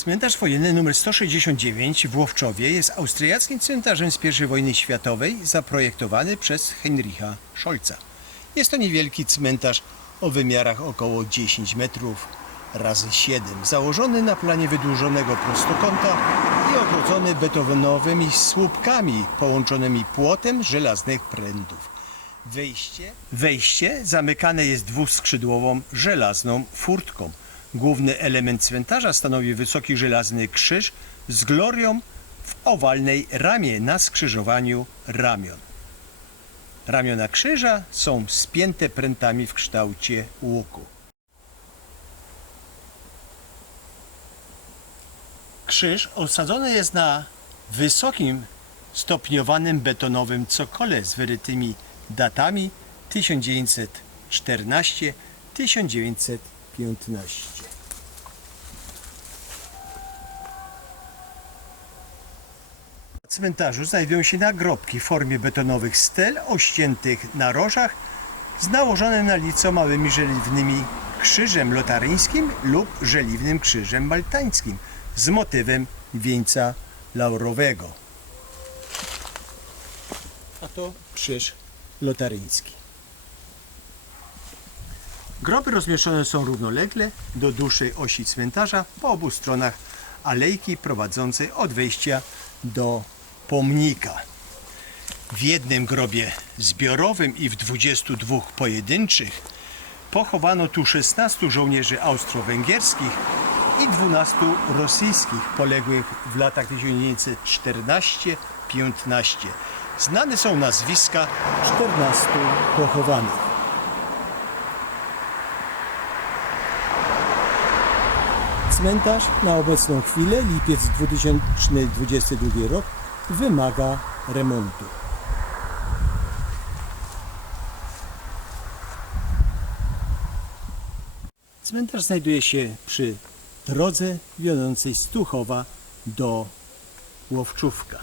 Cmentarz wojenny nr 169 w Łowczowie jest austriackim cmentarzem z I wojny światowej zaprojektowany przez Heinricha Scholza. Jest to niewielki cmentarz o wymiarach około 10 metrów razy 7, założony na planie wydłużonego prostokąta i ogrodzony betonowymi słupkami połączonymi płotem żelaznych prętów. Wejście, wejście zamykane jest dwuskrzydłową żelazną furtką. Główny element cmentarza stanowi wysoki żelazny krzyż z glorią w owalnej ramie na skrzyżowaniu ramion. Ramiona krzyża są spięte prętami w kształcie łuku. Krzyż osadzony jest na wysokim, stopniowanym betonowym cokole z wyrytymi datami 1914-1915. W cmentarzu znajdują się nagrobki w formie betonowych stel ościętych na rożach z nałożonym na lico małymi żeliwnymi krzyżem lotaryńskim lub żeliwnym krzyżem maltańskim z motywem wieńca laurowego. A to krzyż lotaryński. Groby rozmieszczone są równolegle do dłuższej osi cmentarza po obu stronach alejki prowadzącej od wejścia do pomnika. W jednym grobie zbiorowym i w 22 pojedynczych pochowano tu 16 żołnierzy austro-węgierskich i 12 rosyjskich poległych w latach 1914-15. Znane są nazwiska 14 pochowanych. Cmentarz na obecną chwilę, lipiec 2022 rok, wymaga remontu. Cmentarz znajduje się przy drodze wiodącej z Tuchowa do Łowczówka.